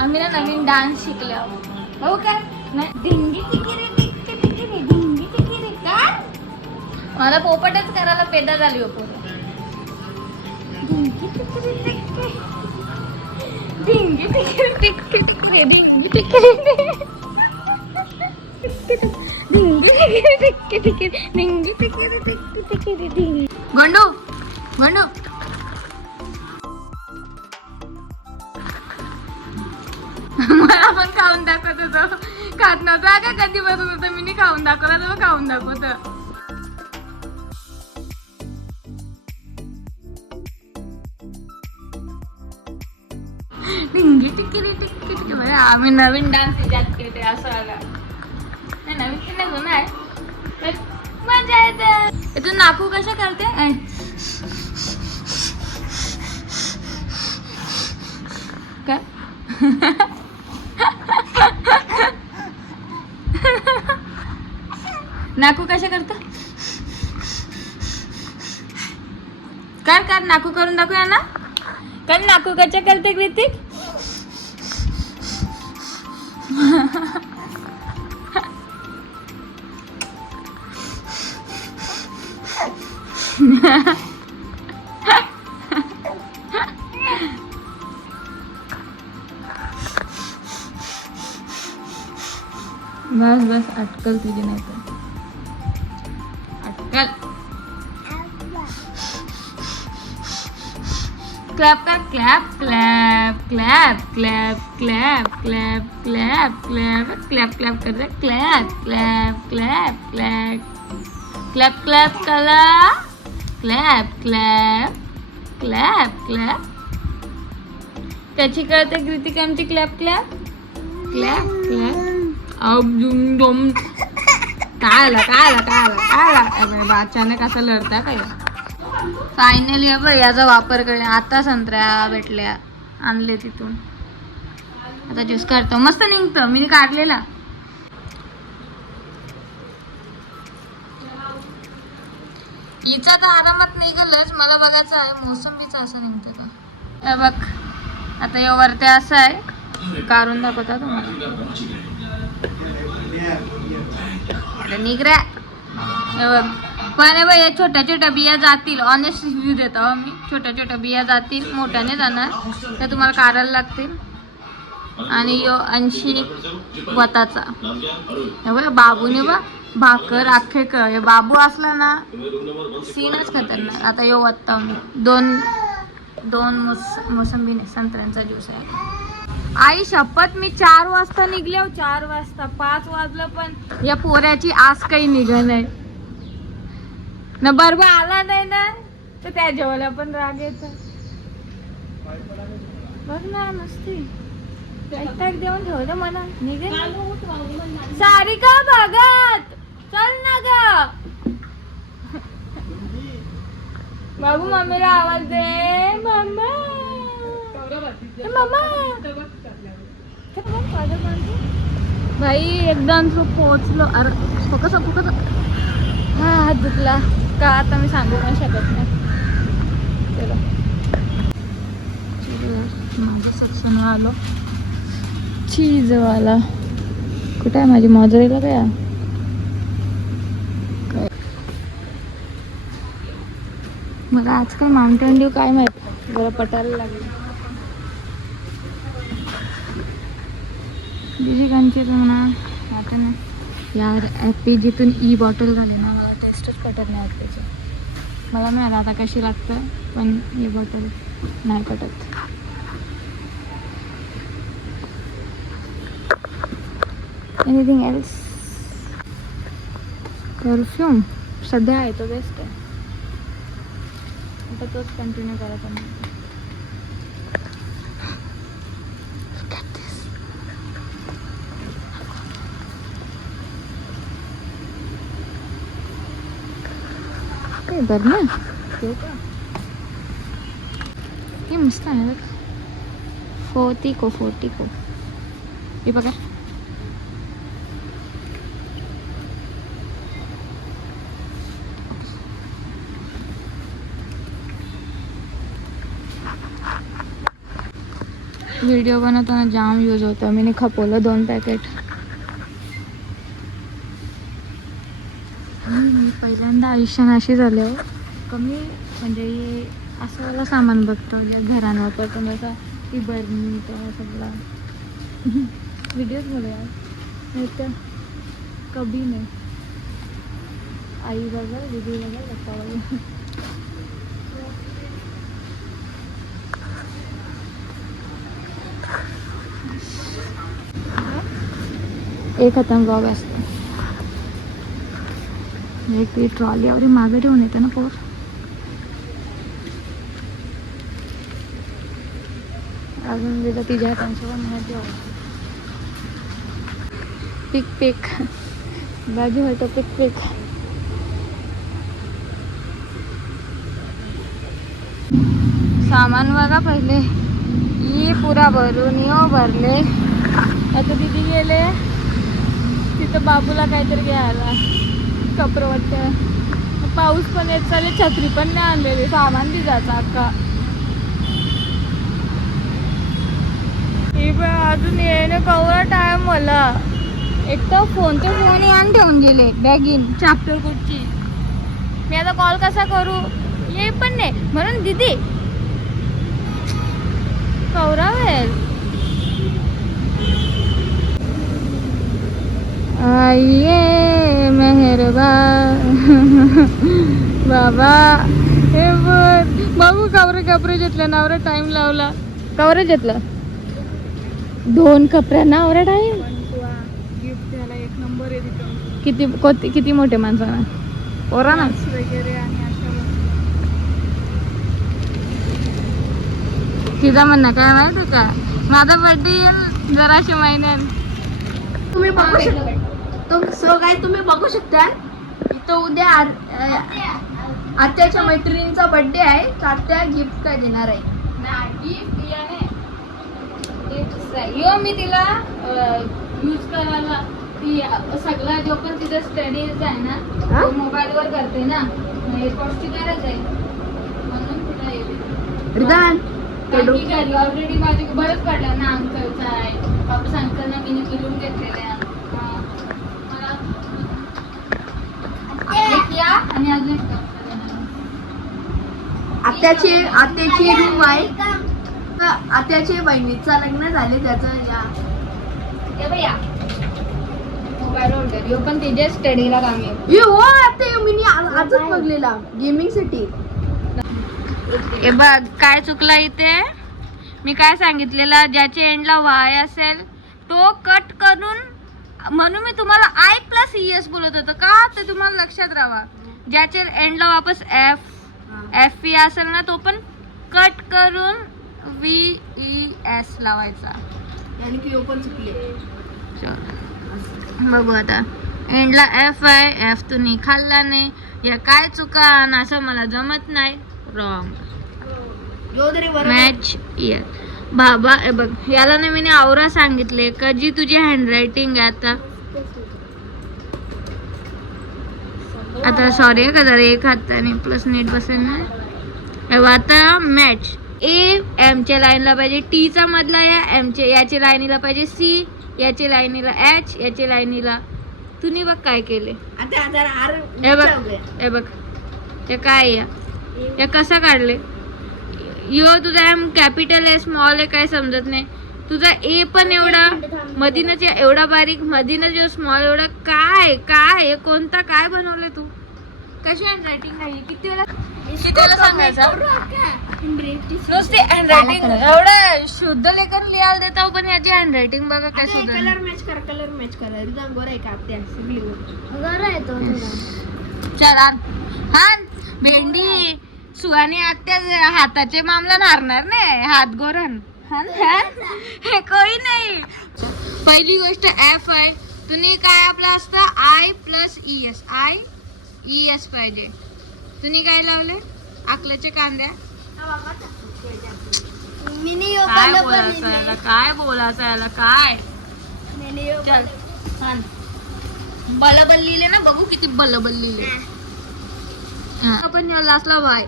आम्ही ना नवीन डान्स शिकले आहोत. हो काय नाही ढिंगी टिकिरी टिक्की टिकिरी ढिंगी टिकिरी काय मला पोपटच करायला पेदा झाली हो पूर्ण. ढिंगी टिकिरी टिक्की ढिंगी टिकिरी टिक्की ढिंगी टिकिरी ढिंगी टिकिरी टिक्की टिकिरी ढिंगी टिकिरी टिक्की टिकिरी ढिंगी. गोंडू गोंडू मला पण खाऊन दाखवत होतो. खात नव्हता का कधी बसत होतं मी खाऊन दाखवला तर खाऊन दाखवत. टिंगी टिक्की टिक्की टिक्की आम्ही नवीन डान्स इजाद केले असं आला नवीन की नाही जुना आहे मजा येते. तू नाकू कशा करते काय नाकू कशा करता कर कर नाकू करून दाखवूया ना. कर नाकू कशा करते कृतिक. बस बस अटकल तुझी नाही तर अटकल. क्लॅप कर clap clap clap clap clap clap clap clap clap clap कर clap clap clap clap clap clap कला क्लॅप क्लॅप क्लॅप क्लॅप. त्याची कळते कृतिक आमची क्लॅप क्लॅप क्लॅप क्लॅप. काय अचानक असं लढता काय. फायनली याचा वापर करे आता संत्र्या भेटल्या आणले तिथून आता ज्यूस काढतो मस्त निघतो मी काढलेला. हिचा तर आरामात निघालच मला बघायचं आहे मोसंबीचा असं निघतं का बघ. आता या वरती असं आहे काढून दाखवता तुम्हाला निघ रे बघ. पण या छोट्या छोट्या बिया जातील ऑनेस्ट रिव्ह्यू देतो मी. छोट्या छोट्या बिया जातील मोठ्याने जाणार त्या तुम्हाला काढायला लागतील. आणि यो 80 वताचा बघ बाबूने बा भाकर अख्खे हे बाबू असला ना सीनच खतरनाक. आता यो वत्ता मी दोन मोसंबीने संत्र्यांचा ज्यूस आहे. आई शपथ मी 4 वाजता निघले 4 वाजता 5 वाजलं पण या पोऱ्याची आस काही निघ नाही ना. बरोबर आला नाही ना तर त्या जेवायला पण राग येत बघ ना मस्ती देऊन ठेवलं मला निघे. सारिका भगत चल ना ग बाबू मम्मीला आवाज दे मम्मा मम्मा. भाई एकदम पोहोचलो. अरे फोकस हा हात दुखला का आता मी सांगू पण शकत नाही. चलो माझ्या सेक्शन आलो चीजवाला. कुठे आहे माझी मॉजरेला काय मला आजकाल माउंटेन ड्यू काय माहिती जरा पटायला लागली. बिजी कांची म्हणा आता ना यार ॲपी जिथून बॉटल झाली ना मला टेस्टच पटत नाही त्याची. मला मिळालं आता कशी लागतं पण बॉटल नाही पटत. Anything else. परफ्यूम सध्या आहे तो बेस्ट आहे आता तोच कंटिन्यू करायचा. बर ना हे मस्त आहे बघ. फोर्टिको हे बघा व्हिडिओ बनवताना जाम यूज होतं. मी खपवलं 2 पॅकेट. पहिल्यांदा आयुष्यात अशी झाले हो, कमी म्हणजे हे असं वाला सामान बघतो या घरांवर वापरतो जसं ती बरणी तो सगळा व्हिडिओज बघा नाही तर कभी नाही. आई बघा दीदी बघा पप्पा बघा. एक हातान ब्लॉग असतो. एक ती ट्रॉली आवडी मागे ठेवून येते ना पोर. अजून तिथं तिच्या हातांच्या म्हणत जाऊ. पिक पिक बाजू होतो पिक पिक. सामान बघा पहिले ये पुरा भरून यो भरले. आता दिदी गेले तिथं बाबूला काहीतरी घ्यायला कपडे वाटतं. पाऊस पण येत चालेल, छत्री पण नाही आणलेली, सामान दिजायचं अक्का. अजून येणं कवळा टाइम मला. एक तर फोन यान ठेवून गेले बॅगीन चॅप्टर कुठची. मी आता कॉल कसा करू हे पण नाही म्हणून दीदी कवरा वेल आइये मेहरबान बाबा. हे बघ बाबू कपडे घेतले नवरा टाइम लावला. कवरे घेतलं 2 कपड्या नवरा टाइम. गिफ्ट द्यायला 1 नंबर आहे तिथं. किती मोठे माणसांना पोरांना वगैरे आणि अशा तिचा म्हणणं काय माहिती का, माझा बर्थडे येईल जराशे महिन्यात. तुम्ही बघू शकता तुम्ही बघू शकता इथं उद्या आत्याच्या मैत्रिणींचा बर्थडे आहे. तर आत्या गिफ्ट काय देणार आहे. यो मी तिला यूज करायला ती सगळा जो पण तिचा स्टडीज आहे ना तो मोबाईल वर करते ना, कॉस्टची गरज आहे म्हणून तिला येते. ऑलरेडी माझे बरंच पडलं ना. अंकलचा आहे वापस अंकलना मी फिरून घेतलेल्या आणि अजून आत्याची रूम आहे. आत्याचे बहिणीचं लग्न झाले त्याचं या मोबाईल होल्डर यो पण तिच्या स्टडीला काम आहे. हो आता मी आजच बघलेला गेमिंग साठी. हे बघ काय चुकला इथे. मी काय सांगितलेला ज्याच्या एंडला वाय असेल तो कट करून, म्हणून मी तुम्हाला I+ES बोलत होतो का ते तुम्हाला लक्षात राहावा. ज्याच्या एंडला वापस FE असेल ना तो पण कट करून VES लावायचा. आणि की ओपन चुकले. बघू आता एंडला F आहे, F तुम्ही खाल्ला नाही. या काय चुका असं मला जमत नाही. रॉंग मॅच इयर बाबा. बघ याला ना मी आवरा सांगितले का जी तुझी हँडरायटिंग आहे आता सॉरी का जरा एक हाताने प्लस नीट बसेल ना. आता मॅच एमच्या लाईनला पाहिजे, टीचा मधला याच्या लाईनीला पाहिजे C, याच्या लाईनीला H, याच्या लाईनीला. तुम्ही बघ काय केले. हे बघ हे काय या कसा काढले. यो तुझा एम कॅपिटल आहे स्मॉल आहे काय समजत नाही. तुझा ए पण एवढा मधीनच एवढा बारीक, मधीनच जो स्मॉल एवढा. काय कोणता काय बनवलं तू. कशी हँडरायटिंग आहे किती वेळा सांगायचं. नुसती हँडरायटिंग एवढं शुद्ध लेखन लिहायला देता पण याची हँडरायटिंग बघा काय सुद्धा. कलर मॅच करा एकदम गोरा आहे का आत्या सगळी गोरा आहे तो. चल हा भेंडी सुहानी आत्या हाताचे मामला नारणार नाही हात गोरण हे कोई नाही. पहिली गोष्ट F आहे. तुम्ही काय आपलं असतं I+ES IES पाहिजे. तुम्ही काय लावले आकल्याचे कांद्या. काय बोलायचं याला काय. चल बलबल लिहिले ना, बघू किती बलबल लिहिले. आपण लास्टला वाय.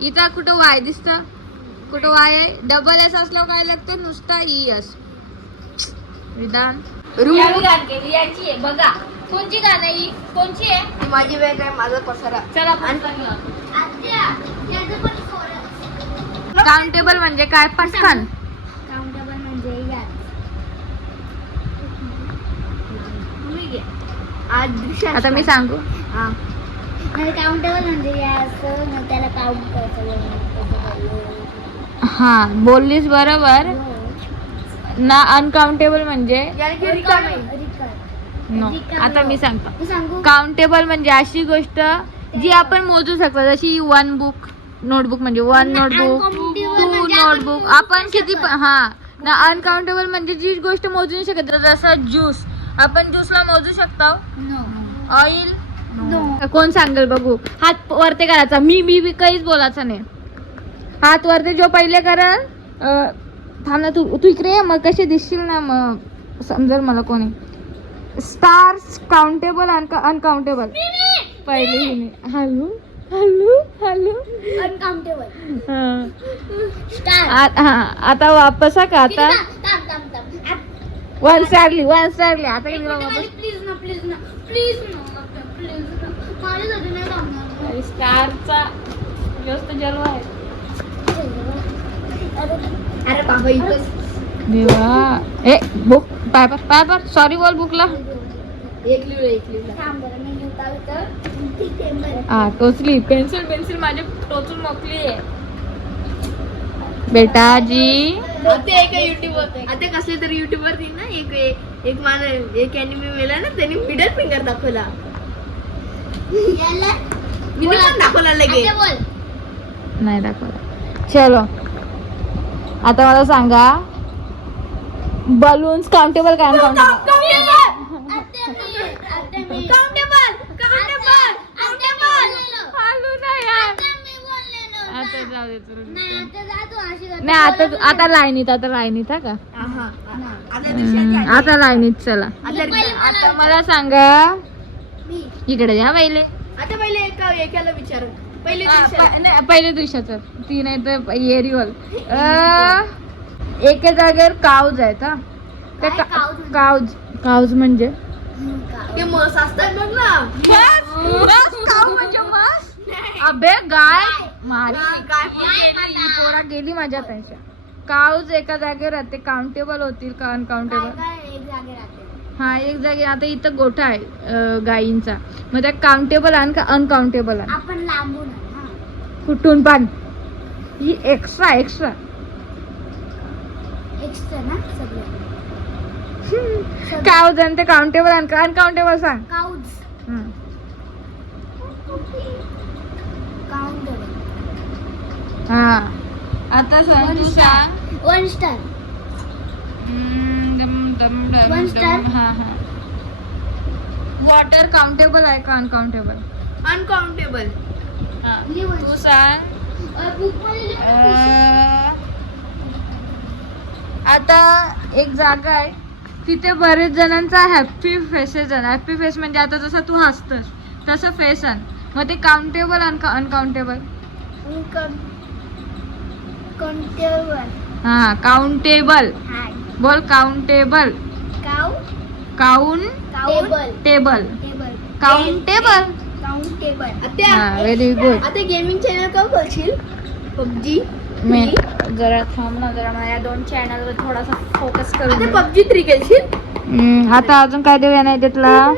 इथं कुठं वाय दिसतं कुठं वाय आहे. डबल एस असल्यावर काय लागतं नुसता ES. विधान यावी गाण केली याची आहे बघा. कोणची गाणं ही कोणची आहे? माझी बॅग आहे, माझा पसारा. चला काउंटेबल म्हणजे काय पटकन. काउंटेबल म्हणजे याद. आज दिशा आता मी सांगू. हा. काउंटेबल म्हणजे असं मग त्याला काउंट करायचं. हा बोललीस बरोबर ना. अनकाउंटेबल म्हणजे यानी की रिकामे. नो. आता मी सांगतो. मी सांगू. काउंटेबल म्हणजे अशी गोष्ट जी आपण मोजू शकतो. जशी 1 बुक नोटबुक म्हणजे 1 नोटबुक, 2 नोटबुक. आपण किती हा ना. अनकाउंटेबल म्हणजे जी गोष्ट मोजू नाही शकत. जसं ज्यूस आपण ज्यूसला मोजू शकतो. नो. ऑइल कोण सांगेल बघू. हात वरती करायचा. मी काहीच बोलायचं नाही. हात वरती जो पहिले करल. थांब ना तू इकडे ये, मग कशी दिसशील ना मग समजेल मला कोणी. Stars countable uncountable. पहिले हिने हॅलो हॅलो हॅलो अनकाउंटेबल. हा स्टार. आता वापस का आता थांब थांब थांब. वन स्टारली आता किती वापस. प्लीज ना प्लीज ना प्लीज ना प्लीज ना. माझ्यासाठी नाही थांबणार. स्टारचा जास्त जलवा आहे. अरे बाबा इथं देवा. ए बुक पेपर सॉरी बोल बुकला. एक लिहिलं. थांब बरं मी घेता होतं. ठीक आहे बरं. हा टोचली. पेन्सिल माझे टोचून मोकली आहे बेटाजी. आता एका युट्यूबवर आता कसले तरी युट्यूबवर ना एक अॅनिमे मेला ना, त्यांनी मिडल फिंगर दाखवला. याला मी पण दाखवला लगेच. आता बोल. नाही दाखवला. चलो आता मला सांगा. बलून्स काउंटेबल काय अनकाउंटेबल. आता जाऊ दे नाही. आता लाईनीत हा का. आता लाईनीत चला. आता मला सांगा. इकडे या पहिले. आता पहिले एकाला विचार. पहिले पहिले दिवसाचं ती नाही तर एरिवल. एका जागेवर काऊज आहेत हा. काय cows म्हणजे? काऊज म्हणजे ते म्हस असतात बघ ना. अबे गाय माझी गाय पोरा गेली माझ्या पेक्षा. काऊज एका जागेवर राहते. काउंटेबल होतील का अनकाउंटेबल. एक जागे राहते. हा एक जागे. आता इथं गोठा आहे गायींचा. मग त्या काउंटेबल आहे का अनकाउंटेबल आहे. आपण लांबून आहे, हा. कुठून पण ही एक्स्ट्रा एक्स्ट्रा ना सगळं. काऊज आणि ते काउंटेबल अनकाउंटेबल सांग. काउज. हम्म. काउंटेबल. हा आता सांग तू सांग. 1 स्टार. One star? हा वॉटर काउंटेबल आहे का अनकाउंटेबल. अनकाउंटेबल. तू सांग. आता एक जागा आहे तिथे बरेच जणांचा हॅपी फेसेस आहे. हॅपी फेस म्हणजे आता जसं तू हसतस तसं फेस आहे. मग ते काउंटेबल अनकाउंटेबल. काउंटेबल. हा काउंटेबल. हाय. बोल countable. Countable. Table countable. Countable. हा व्हेरी गुड. आता गेमिंग चॅनल का खोलशील. पबजी. मी जरा थांब ना. जरा मला या 2 चॅनलवर थोडासा फोकस करू आता दे. पबजी 3 खेळशील. आता अजून काय देऊया नाही त्यातला.